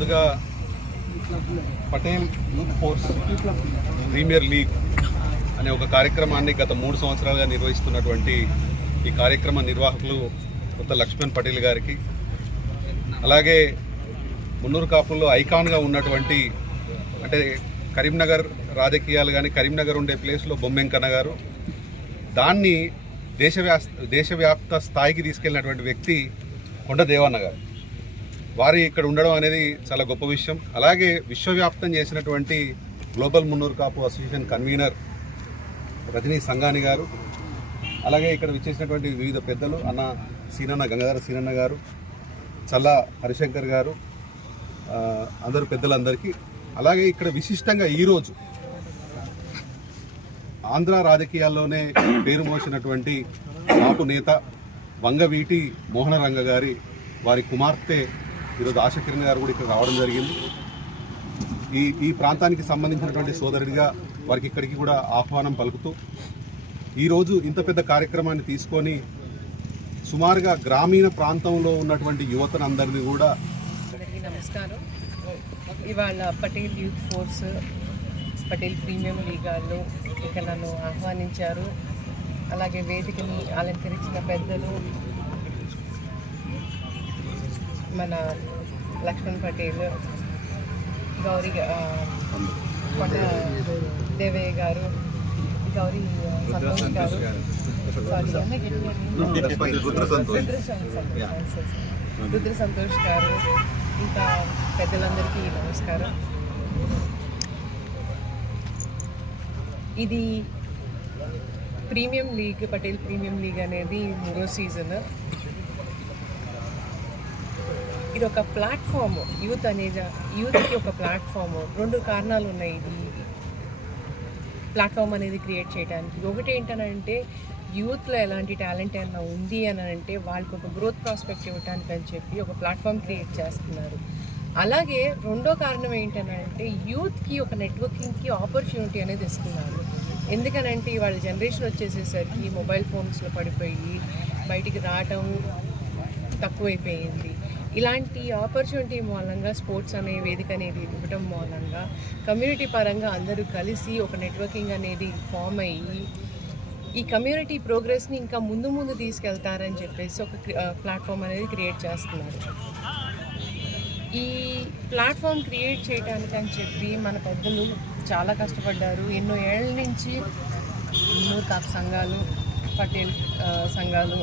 ముందుగా Patel youth force premier league అనే ఒక కార్యక్రమాన్ని గత 3 సంవత్సరాలుగా నిర్వహిస్తున్నటువంటి ఈ కార్యక్రమ నిర్వాహకులు కొత్త లక్ష్మణ్ పటేల్ గారికి, అలాగే మున్నూరు కాపుల్లో ఐకాన్గా ఉన్నటువంటి అంటే కరీంనగర్ రాజకీయాలు కానీ కరీంనగర్ ఉండే ప్లేస్లో బొమ్మెంకన్న గారు దాన్ని దేశవ్యాప్త స్థాయికి తీసుకెళ్ళినటువంటి వ్యక్తి కొండ దేవన్న గారు, వారి ఇక్కడ ఉండడం అనేది చాలా గొప్ప విషయం. అలాగే విశ్వవ్యాప్తం చేసినటువంటి global Munnuru Kapu association convener Rajani సంఘాని గారు, అలాగే ఇక్కడ విచ్చేసినటువంటి వివిధ పెద్దలు అన్న సీనన్న గంగాధర సీనన్న గారు, చల్లా హరిశంకర్ గారు, అందరు పెద్దలందరికీ, అలాగే ఇక్కడ విశిష్టంగా ఈరోజు ఆంధ్ర రాజకీయాల్లోనే పేరు మోసినటువంటి కాపు నేత వంగవీటి మోహనరంగ గారి వారి కుమార్తె ఈరోజు ఆశకిరణ్ గారు కూడా ఇక్కడ రావడం జరిగింది. ఈ ప్రాంతానికి సంబంధించినటువంటి సోదరుడిగా వారికి ఇక్కడికి కూడా ఆహ్వానం పలుకుతూ ఈరోజు ఇంత పెద్ద కార్యక్రమాన్ని తీసుకొని సుమారుగా గ్రామీణ ప్రాంతంలో ఉన్నటువంటి యువతను అందరినీ కూడా నమస్కారం. ఇవాళ Patel youth force Patel premium లీగాల్లో ఇక్కడ నన్ను ఆహ్వానించారు. అలాగే వేదికని అలంకరించిన పెద్దలు మన లక్ష్మణ్ పటేల్, గౌరీ కొండ దేవయ్య గారు, గౌరీ సంతోష్ గారు, రుద్ర సంతోష్ గారు, ఇంకా పెద్దలందరికీ నమస్కారం. ఇది premium league, Patel premium league అనేది 3వ సీజన్. ఇది ఒక ప్లాట్ఫామ్, యూత్కి ఒక ప్లాట్ఫామ్. 2 కారణాలు ఉన్నాయి ఇది ప్లాట్ఫామ్ అనేది క్రియేట్ చేయడానికి. ఒకటి ఏంటనంటే యూత్లో ఎలాంటి టాలెంట్ ఏమైనా ఉంది అని అంటే వాళ్ళకి ఒక గ్రోత్ ప్రాస్పెక్ట్ ఇవ్వడానికి అని చెప్పి ఒక ప్లాట్ఫామ్ క్రియేట్ చేస్తున్నారు. అలాగే 2వ కారణం ఏంటనంటే యూత్కి ఒక నెట్వర్కింగ్కి ఆపర్చునిటీ అనేది ఇస్తున్నారు. ఎందుకనంటే వాళ్ళ జనరేషన్ వచ్చేసేసరికి మొబైల్ ఫోన్స్లో పడిపోయి బయటికి రావటం తక్కువైపోయింది. ఇలాంటి ఆపర్చునిటీ మూలంగా స్పోర్ట్స్ అనే వేదిక అనేది ఇవ్వడం మూలంగా కమ్యూనిటీ పరంగా అందరూ కలిసి ఒక నెట్వర్కింగ్ అనేది ఫామ్ అయ్యి ఈ కమ్యూనిటీ ప్రోగ్రెస్ని ఇంకా ముందు తీసుకెళ్తారని చెప్పేసి ఒక ప్లాట్ఫామ్ అనేది క్రియేట్ చేస్తున్నారు. ఈ ప్లాట్ఫామ్ క్రియేట్ చేయడానికి అని చెప్పి మన పెద్దలు చాలా కష్టపడ్డారు. ఎన్నో ఏళ్ళ నుంచి మున్నూరు కాపు సంఘాలు, పటేల్ సంఘాలు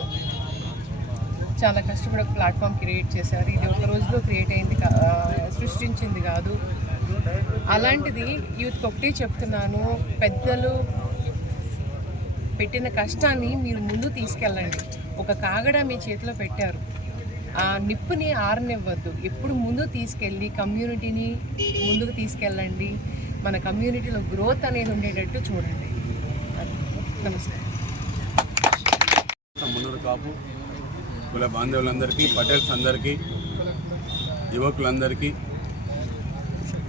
చాలా కష్టపడి ఒక ప్లాట్ఫామ్ క్రియేట్ చేశారు. ఇది ఒక రోజులో క్రియేట్ అయింది, సృష్టించింది కాదు. అలాంటిది యూత్కి ఒకటే చెప్తున్నాను, పెద్దలు పెట్టిన కష్టాన్ని మీరు ముందు తీసుకెళ్ళండి. ఒక కాగడ మీ చేతిలో పెట్టారు, ఆ నిప్పుని ఆరనివ్వద్దు. ఎప్పుడు ముందు తీసుకెళ్ళి కమ్యూనిటీని ముందుకు తీసుకెళ్ళండి. మన కమ్యూనిటీలో గ్రోత్ అనేది ఉండేటట్టు చూడండి. నమస్కారం. మున్నూరు కాపు కుల బాంధవులందరికీ, పటేల్స్ అందరికీ, యువకులందరికీ,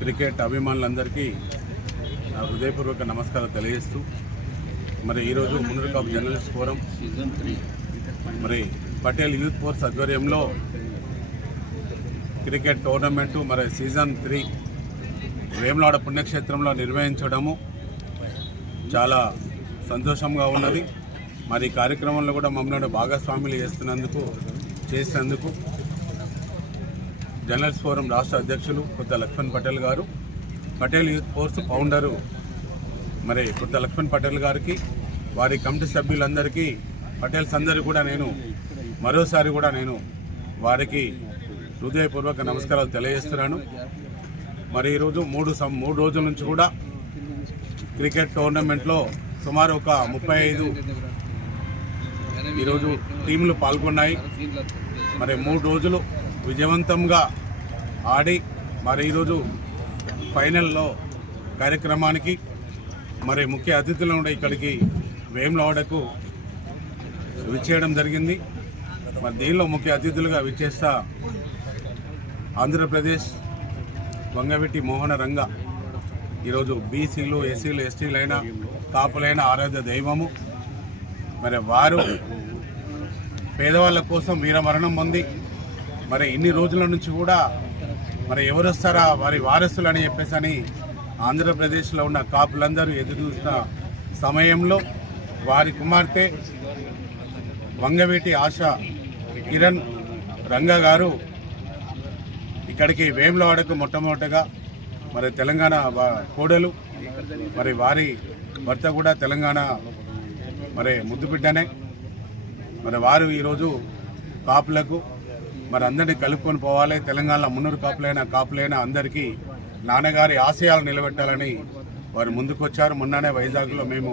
క్రికెట్ అభిమానులందరికీ నా హృదయపూర్వక నమస్కారాలు తెలియజేస్తూ, మరి ఈరోజు మున్నూరు కాపు జర్నలిస్ట్ ఫోరం మరి పటేల్ యూత్ ఫోర్స్ ఆధ్వర్యంలో క్రికెట్ టోర్నమెంటు మరి సీజన్ 3 వేములవాడ పుణ్యక్షేత్రంలో నిర్వహించడము చాలా సంతోషంగా ఉన్నది. మరి ఈ కార్యక్రమంలో కూడా మమ్మల్ని భాగస్వాములు చేసినందుకు జర్నలిస్ట్ ఫోరం రాష్ట్ర అధ్యక్షులు కొత్త లక్ష్మణ్ పటేల్ గారు, పటేల్ యూత్ ఫోర్స్ ఫౌండరు మరి కొత్త లక్ష్మణ్ పటేల్ గారికి, వారి కమిటీ సభ్యులందరికీ, పటేల్స్ అందరికీ కూడా మరోసారి వారికి హృదయపూర్వక నమస్కారాలు తెలియజేస్తున్నాను. మరి ఈరోజు 3 రోజుల నుంచి కూడా క్రికెట్ టోర్నమెంట్లో సుమారు ఒక 35 ఈరోజు టీంలు పాల్గొన్నాయి. మరి 3 రోజులు విజయవంతంగా ఆడి మరి ఈరోజు ఫైనల్లో కార్యక్రమానికి మరి ముఖ్య అతిథులను కూడా ఇక్కడికి వేములవాడకు విచ్చేయడం జరిగింది. మరి దీనిలో ముఖ్య అతిథులుగా విచ్చేస్తా ఆంధ్రప్రదేశ్ వంగవీటి మోహనరంగ, ఈరోజు బీసీలు, ఎస్సీలు, ఎస్టీలైన కాపులైన ఆరాధ్య దైవము. మరి వారు పేదవాళ్ళ కోసం వీరమరణం పొంది మరి ఇన్ని రోజుల నుంచి కూడా మరి ఎవరు వస్తారా వారి వారసులు అని చెప్పేసి అని ఆంధ్రప్రదేశ్లో ఉన్న కాపులందరూ ఎదురు చూసిన సమయంలో వారి కుమార్తె వంగవీటి ఆశ కిరణ్ రంగా గారు ఇక్కడికి వేములవాడకు మొట్టమొదటగా మరి తెలంగాణ కోడలు మరి వారి భర్త కూడా తెలంగాణ మరి ముద్దుబిడ్డనే మరి వారు ఈరోజు కాపులకు మరి అందరినీ కలుపుకొని పోవాలి. తెలంగాణలో మున్నూరు కాపులైన అందరికీ నాన్నగారి ఆశయాలు నిలబెట్టాలని వారు ముందుకొచ్చారు. మొన్ననే వైజాగ్లో మేము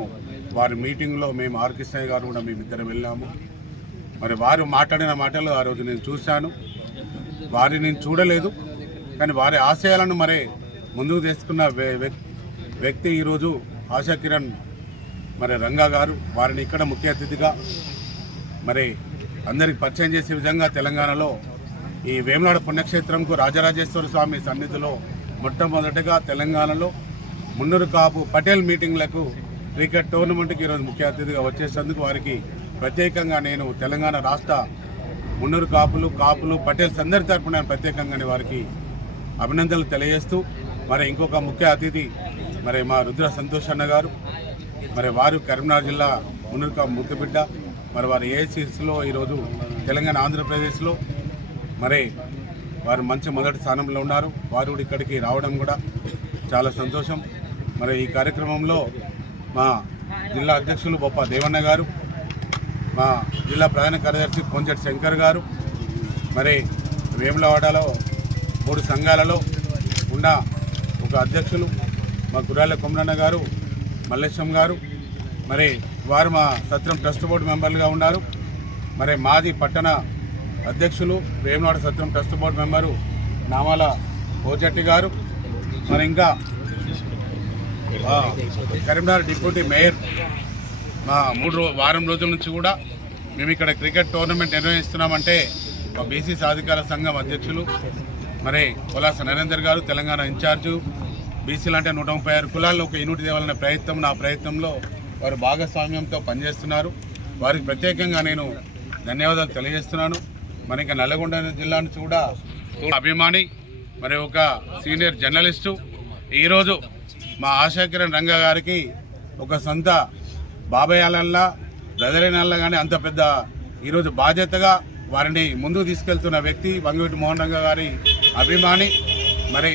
వారి మీటింగ్లో మేము ఆర్ కృష్ణయ్య గారు కూడా మేమిద్దరం వెళ్ళాము. మరి వారు మాట్లాడిన మాటలు ఆ రోజు నేను చూశాను. వారిని నేను చూడలేదు, కానీ వారి ఆశయాలను మరి ముందుకు తీసుకున్న వ్యక్తి ఈరోజు ఆశా కిరణ్ మరి రంగా గారు. వారిని ఇక్కడ ముఖ్య అతిథిగా మరి అందరికి పరిచయం చేసే విధంగా తెలంగాణలో ఈ వేములవాడ పుణ్యక్షేత్రంకు రాజరాజేశ్వర స్వామి సన్నిధిలో మొట్టమొదటిగా తెలంగాణలో మున్నూరు కాపు పటేల్ మీటింగ్లకు క్రికెట్ టోర్నమెంట్కి ఈరోజు ముఖ్య అతిథిగా వచ్చేసేందుకు వారికి ప్రత్యేకంగా నేను తెలంగాణ రాష్ట్ర మున్నూరు కాపులు పటేల్స్ అందరి తరపున ప్రత్యేకంగానే వారికి అభినందనలు తెలియజేస్తూ మరి ఇంకొక ముఖ్య అతిథి మరి మా రుద్ర సంతోష్ అన్న గారు. మరి వారు కరీంనగర్ జిల్లా మున్నూరు కాపు ముద్దుబిడ్డ. మరి వారు ఏఐసిసిలో ఈరోజు తెలంగాణ ఆంధ్రప్రదేశ్లో మరి వారు మంచి మొదటి స్థానంలో ఉన్నారు. వారు కూడా ఇక్కడికి రావడం కూడా చాలా సంతోషం. మరి ఈ కార్యక్రమంలో మా జిల్లా అధ్యక్షులు బొప్ప దేవన్న గారు, మా జిల్లా ప్రధాన కార్యదర్శి పొంజటి శంకర్ గారు, మరి వేములవాడలో 3 సంఘాలలో ఉన్న ఒక అధ్యక్షులు మా గుర్రాల కొమరన్న గారు, మల్లేశం గారు, మరి వారు మా సత్రం ట్రస్ట్ బోర్డు మెంబర్లుగా ఉన్నారు. మరి మాది పట్టణ అధ్యక్షులు వేములవాడ సత్రం ట్రస్ట్ బోర్డు మెంబరు నామాల పోచట్టి గారు, మరి ఇంకా కరీంనగర్ డిప్యూటీ మేయర్ మా వారం రోజుల నుంచి కూడా మేము ఇక్కడ క్రికెట్ టోర్నమెంట్ నిర్వహిస్తున్నామంటే మా బీసీ సాధికార సంఘం అధ్యక్షులు మరి కొలాస నరేందర్ గారు, తెలంగాణ ఇన్ఛార్జు. బీసీలు అంటే 136 కులాల్లో ఒక యూనిట్ తేవాలనే ప్రయత్నం, నా ప్రయత్నంలో వారు భాగస్వామ్యంతో పనిచేస్తున్నారు. వారికి ప్రత్యేకంగా నేను ధన్యవాదాలు తెలియజేస్తున్నాను. మరి ఇంకా నల్లగొండ జిల్లా నుంచి కూడా అభిమాని, మరి ఒక సీనియర్ జర్నలిస్టు ఈరోజు మా ఆశా కిరణ్ రంగా గారికి ఒక సొంత బాబాయ్యాలల్లా బ్రదరైనల్లా కానీ అంత పెద్ద ఈరోజు బాధ్యతగా వారిని ముందుకు తీసుకెళ్తున్న వ్యక్తి వంగవీటి మోహన్ రంగా గారి అభిమాని. మరి